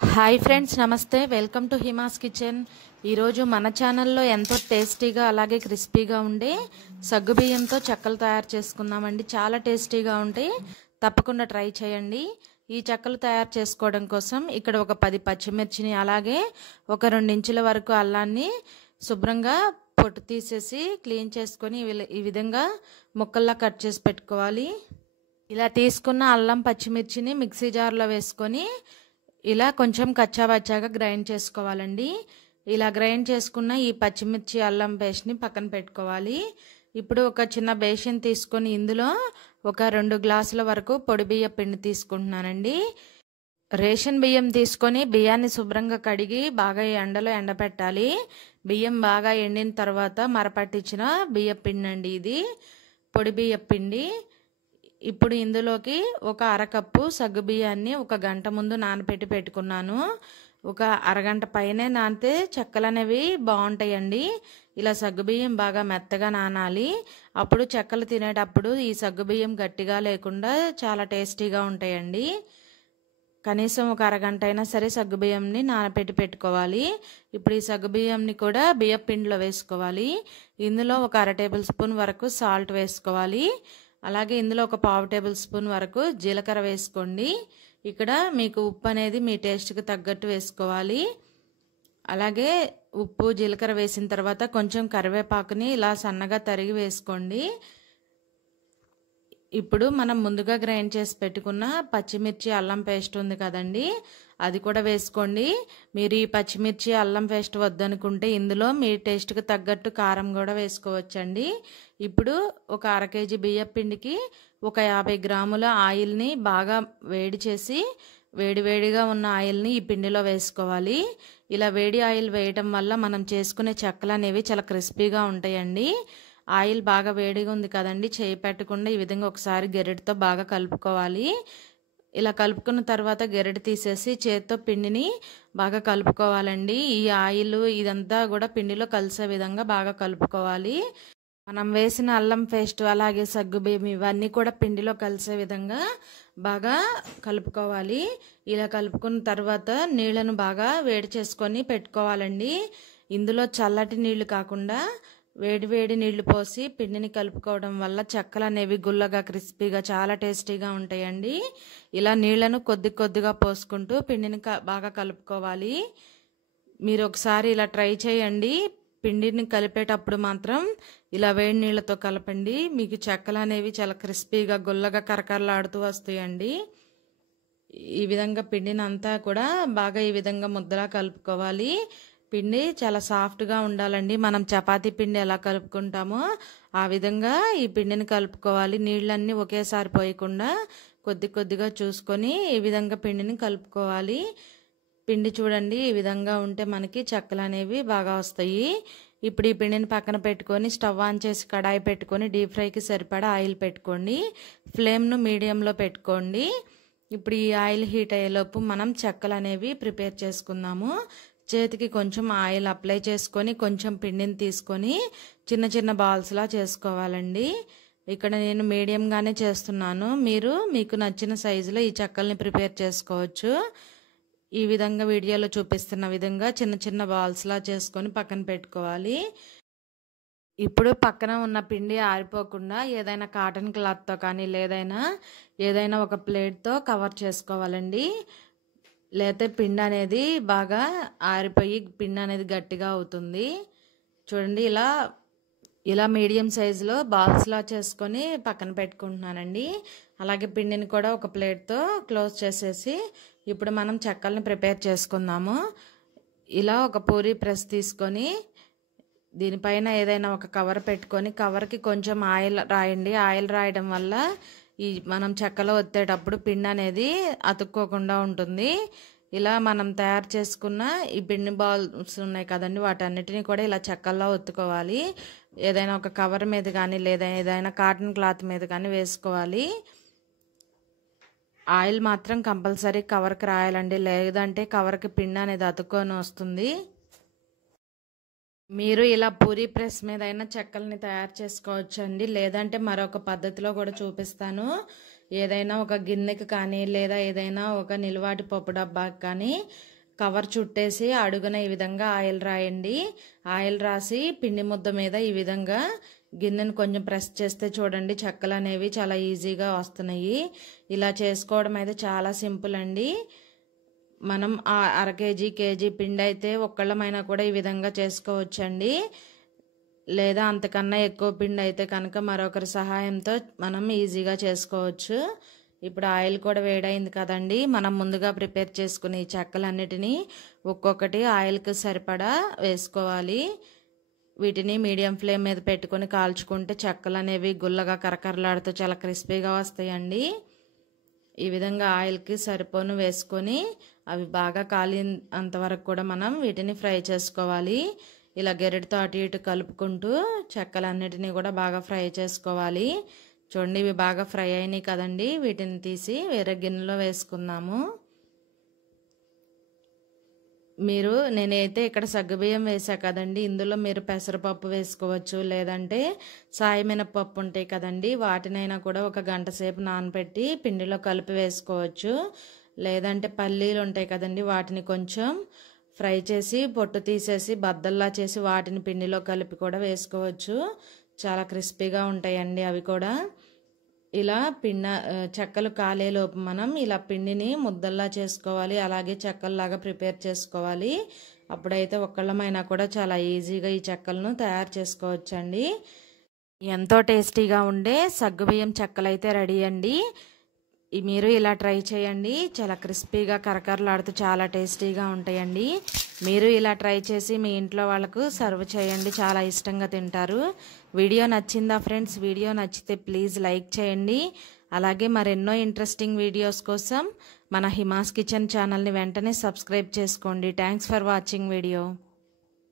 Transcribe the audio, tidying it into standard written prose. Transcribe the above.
Hi friends, నమస్తే. Welcome to Hima's kitchen. ఈరోజు మన ఛానల్లో ఎంతో టేస్టీగా అలాగే క్రిస్పీగా ఉండే సగ్గుబియ్యంతో చెక్కలు తయారు చేసుకుందామండి. చాలా టేస్టీగా ఉంటాయి, తప్పకుండా ట్రై చేయండి. ఈ చెక్కలు తయారు చేసుకోవడం కోసం ఇక్కడ ఒక 10 పచ్చిమిర్చిని అలాగే ఒక 2 ఇంచుల వరకు అల్లాన్ని శుభ్రంగా పొట్టు తీసేసి క్లీన్ చేసుకొని ఈ విధంగా ముక్కల్లా కట్ చేసి పెట్టుకోవాలి. ఇలా తీసుకున్న అల్లం పచ్చిమిర్చిని మిక్సీ జార్లో వేసుకొని ఇలా కొంచెం కచ్చాబచ్చాగా గ్రైండ్ చేసుకోవాలండి. ఇలా గ్రైండ్ చేసుకున్న ఈ పచ్చిమిర్చి అల్లం పేస్ట్ని పక్కన పెట్టుకోవాలి. ఇప్పుడు ఒక చిన్న బేసిన్ తీసుకొని ఇందులో ఒక 2 గ్లాసుల వరకు పొడి బియ్య పిండి తీసుకుంటున్నానండి. రేషన్ బియ్యం తీసుకొని బియ్యాన్ని శుభ్రంగా కడిగి బాగా ఎండలో ఎండబెట్టాలి. బియ్యం బాగా ఎండిన తర్వాత మరపట్టించిన బియ్య పిండి అండి ఇది, పొడి బియ్య పిండి. ఇప్పుడు ఇందులోకి ఒక అరకప్పు సగ్గుబియ్యాన్ని ఒక గంట ముందు నానబెట్టి పెట్టుకున్నాను. ఒక అరగంట పైనే నానితే చెక్కలు అనేవి బాగుంటాయండి. ఇలా సగ్గుబియ్యం బాగా మెత్తగా నానాలి. అప్పుడు చెక్కలు తినేటప్పుడు ఈ సగ్గుబియ్యం గట్టిగా లేకుండా చాలా టేస్టీగా ఉంటాయండి. కనీసం ఒక అరగంట అయినా సరే సగ్గుబియ్యంని నానబెట్టి పెట్టుకోవాలి. ఇప్పుడు ఈ సగ్గుబియ్యంని కూడా బియ్య పిండిలో వేసుకోవాలి. ఇందులో ఒక 1/2 టేబుల్ స్పూన్ వరకు సాల్ట్ వేసుకోవాలి. అలాగే ఇందులో ఒక 1/2 టేబుల్ స్పూన్ వరకు జీలకర్ర వేసుకోండి. ఇక్కడ మీకు ఉప్పు అనేది మీ టేస్ట్కి తగ్గట్టు వేసుకోవాలి. అలాగే ఉప్పు జీలకర్ర వేసిన తర్వాత కొంచెం కరివేపాకుని ఇలా సన్నగా తరిగి వేసుకోండి. ఇప్పుడు మనం ముందుగా గ్రైండ్ చేసి పెట్టుకున్న పచ్చిమిర్చి అల్లం పేస్ట్ ఉంది కదండి, అది కూడా వేసుకోండి. మీరు ఈ పచ్చిమిర్చి అల్లం పేస్ట్ వద్దనుకుంటే ఇందులో మీ టేస్ట్కి తగ్గట్టు కారం కూడా వేసుకోవచ్చండి. ఇప్పుడు ఒక 1/2 కేజీ బియ్యం పిండికి ఒక 50 గ్రాముల ఆయిల్ని బాగా వేడి చేసి వేడివేడిగా ఉన్న ఆయిల్ని ఈ పిండిలో వేసుకోవాలి. ఇలా వేడి ఆయిల్ వేయటం వల్ల మనం చేసుకునే చెక్కలు అనేవి చాలా క్రిస్పీగా ఉంటాయండి. ఆయిల్ బాగా వేడిగా ఉంది కదండి, చేయి పెట్టకుండా ఈ విధంగా ఒకసారి గెరెటితో బాగా కలుపుకోవాలి. ఇలా కలుపుకున్న తర్వాత గెరెటి తీసేసి చేతితో పిండిని బాగా కలుపుకోవాలండి. ఈ ఆయిల్ ఇదంతా కూడా పిండిలో కలిసే విధంగా బాగా కలుపుకోవాలి. మనం వేసిన అల్లం పేస్ట్ అలాగే సగ్గుబియ్యం ఇవన్నీ కూడా పిండిలో కలిసే విధంగా బాగా కలుపుకోవాలి. ఇలా కలుపుకున్న తర్వాత నీళ్లను బాగా వేడి చేసుకొని పెట్టుకోవాలండి. ఇందులో చల్లటి నీళ్లు కాకుండా వేడి వేడి నీళ్లు పోసి పిండిని కలుపుకోవడం వల్ల చెక్కలు అనేవి గుల్లగా క్రిస్పీగా చాలా టేస్టీగా ఉంటాయండి. ఇలా నీళ్లను కొద్ది కొద్దిగా పోసుకుంటూ పిండిని బాగా కలుపుకోవాలి. మీరు ఒకసారి ఇలా ట్రై చేయండి. పిండిని కలిపేటప్పుడు మాత్రం ఇలా వేడి నీళ్ళతో కలపండి. మీకు చెక్కలు అనేవి చాలా క్రిస్పీగా గుల్లగా కరకరలాడుతూ వస్తాయండి. ఈ విధంగా పిండిని అంతా కూడా బాగా ఈ విధంగా ముద్దలా కలుపుకోవాలి. పిండి చాలా సాఫ్ట్గా ఉండాలండి. మనం చపాతీ పిండి ఎలా కలుపుకుంటామో ఆ విధంగా ఈ పిండిని కలుపుకోవాలి. నీళ్ళన్నీ ఒకేసారి పోయకుండా కొద్ది కొద్దిగా చూసుకొని ఈ విధంగా పిండిని కలుపుకోవాలి. పిండి చూడండి, ఈ విధంగా ఉంటే మనకి చెక్కలు అనేవి బాగా వస్తాయి. ఇప్పుడు ఈ పిండిని పక్కన పెట్టుకొని స్టవ్ ఆన్ చేసి కడాయి పెట్టుకొని డీప్ ఫ్రైకి సరిపడా ఆయిల్ పెట్టుకోండి. ఫ్లేమ్ను మీడియంలో పెట్టుకోండి. ఇప్పుడు ఈ ఆయిల్ హీట్ అయ్యేలోపు మనం చెక్కలు అనేవి ప్రిపేర్ చేసుకుందాము. చేతికి కొంచెం ఆయిల్ అప్లై చేసుకొని కొంచెం పిండిని తీసుకొని చిన్న చిన్న బాల్స్లా చేసుకోవాలండి. ఇక్కడ నేను మీడియంగానే చేస్తున్నాను. మీకు నచ్చిన సైజులో ఈ చెక్కల్ని ప్రిపేర్ చేసుకోవచ్చు. ఈ విధంగా వీడియోలో చూపిస్తున్న విధంగా చిన్న చిన్న బాల్స్లా చేసుకొని పక్కన పెట్టుకోవాలి. ఇప్పుడు పక్కన ఉన్న పిండి ఆరిపోకుండా ఏదైనా కాటన్ క్లాత్తో కానీ ఏదైనా ఒక ప్లేట్తో కవర్ చేసుకోవాలండి. లేకపోతే పిండి అనేది బాగా ఆరిపోయి పిండి అనేది గట్టిగా అవుతుంది. చూడండి, ఇలా మీడియం సైజులో బాల్స్లా చేసుకొని పక్కన పెట్టుకుంటున్నానండి. అలాగే పిండిని కూడా ఒక ప్లేట్తో క్లోజ్ చేసేసి ఇప్పుడు మనం చెక్కల్ని ప్రిపేర్ చేసుకుందాము. ఇలా ఒక పూరీ ప్రెస్ తీసుకొని దీనిపైన ఏదైనా ఒక కవర్ పెట్టుకొని కవర్కి కొంచెం ఆయిల్ రాయండి. ఆయిల్ రాయడం వల్ల మనం చెక్కలో ఒత్తేటప్పుడు పిండి అనేది అతుక్కోకుండా ఉంటుంది. ఇలా మనం తయారు చేసుకున్న ఈ పిండి బాల్స్ ఉన్నాయి కదండి, వాటన్నిటిని కూడా ఇలా చెక్కల్లో ఒత్తుకోవాలి. ఏదైనా ఒక కవర్ మీద కానీ లేదా ఏదైనా కాటన్ క్లాత్ మీద కానీ వేసుకోవాలి. ఆయిల్ మాత్రం కంపల్సరీ కవర్కి రాయాలండి, లేదంటే కవర్కి పిండి అనేది అతుక్కొని వస్తుంది. మీరు ఇలా పూరీ ప్రెస్ మీద అయినా చెక్కల్ని తయారు చేసుకోవచ్చు అండి, లేదంటే మరొక పద్ధతిలో కూడా చూపిస్తాను. ఏదైనా ఒక గిన్నెకి కానీ లేదా ఏదైనా ఒక నిలువాటి పప్పు డబ్బాకి కానీ కవర్ చుట్టేసి అడుగున ఈ విధంగా ఆయిల్ రాయండి. ఆయిల్ రాసి పిండి ముద్ద మీద ఈ విధంగా గిన్నెను కొంచెం ప్రెస్ చేస్తే చూడండి చెక్కలు అనేవి చాలా ఈజీగా వస్తున్నాయి. ఇలా చేసుకోవడం అయితే చాలా సింపుల్ అండి. మనం అర కేజీ కేజీ పిండి అయితే ఒక్కళ్ళమైనా కూడా ఈ విధంగా చేసుకోవచ్చండి. లేదా అంతకన్నా ఎక్కువ పిండి అయితే కనుక మరొకరి సహాయంతో మనం ఈజీగా చేసుకోవచ్చు. ఇప్పుడు ఆయిల్ కూడా వేడైంది కదండి. మనం ముందుగా ప్రిపేర్ చేసుకుని ఈ చెక్కలన్నిటినీ ఒక్కొక్కటి ఆయిల్కి సరిపడా వేసుకోవాలి. వీటిని మీడియం ఫ్లేమ్ మీద పెట్టుకొని కాల్చుకుంటే చెక్కలు అనేవి గుల్లగా కరకరలాడుతూ చాలా క్రిస్పీగా వస్తాయండి. ఈ విధంగా ఆయిల్కి సరిపోను వేసుకొని అవి బాగా కాలినంతవరకు కూడా మనం వీటిని ఫ్రై చేసుకోవాలి. ఇలా గెరెటితో అటు ఇటు కలుపుకుంటూ చెక్కలన్నిటినీ కూడా బాగా ఫ్రై చేసుకోవాలి. చూడండి ఇవి బాగా ఫ్రై అయినాయి కదండి. వీటిని తీసి వేరే గిన్నెలో వేసుకుందాము. నేనైతే ఇక్కడ సగ్గుబియ్యం వేసా కదండి. ఇందులో మీరు పెసరపప్పు వేసుకోవచ్చు, లేదంటే సాయి మినపప్పు ఉంటాయి కదండి, వాటినైనా కూడా ఒక గంట సేపు నానబెట్టి పిండిలో కలిపి వేసుకోవచ్చు. లేదంటే పల్లీలు ఉంటాయి కదండి, వాటిని కొంచెం ఫ్రై చేసి పొట్టు తీసేసి బద్దల్లా చేసి వాటిని పిండిలో కలిపి కూడా వేసుకోవచ్చు. చాలా క్రిస్పీగా ఉంటాయండి అవి కూడా. ఇలా చెక్కలు కాలేలోపు మనం ఇలా పిండిని ముద్దల్లా చేసుకోవాలి. అలాగే చెక్కల్లాగా ప్రిపేర్ చేసుకోవాలి. అప్పుడైతే ఒక్కళ్ళమైనా కూడా చాలా ఈజీగా ఈ చెక్కలను తయారు చేసుకోవచ్చండి. ఎంతో టేస్టీగా ఉండే సగ్గుబియ్యం చెక్కలు అయితే రెడీ అండి. మీరు ఇలా ట్రై చేయండి. చాలా క్రిస్పీగా కరకరలాడుతూ చాలా టేస్టీగా ఉంటాయండి. మీరు ఇలా ట్రై చేసి మీ ఇంట్లో వాళ్ళకు సర్వ్ చేయండి. చాలా ఇష్టంగా తింటారు. వీడియో నచ్చిందా ఫ్రెండ్స్? వీడియో నచ్చితే ప్లీజ్ లైక్ చేయండి. అలాగే మరెన్నో ఇంట్రెస్టింగ్ వీడియోస్ కోసం మన హిమాస్ కిచెన్ ఛానల్ని వెంటనే సబ్స్క్రైబ్ చేసుకోండి. Thanks for watching video.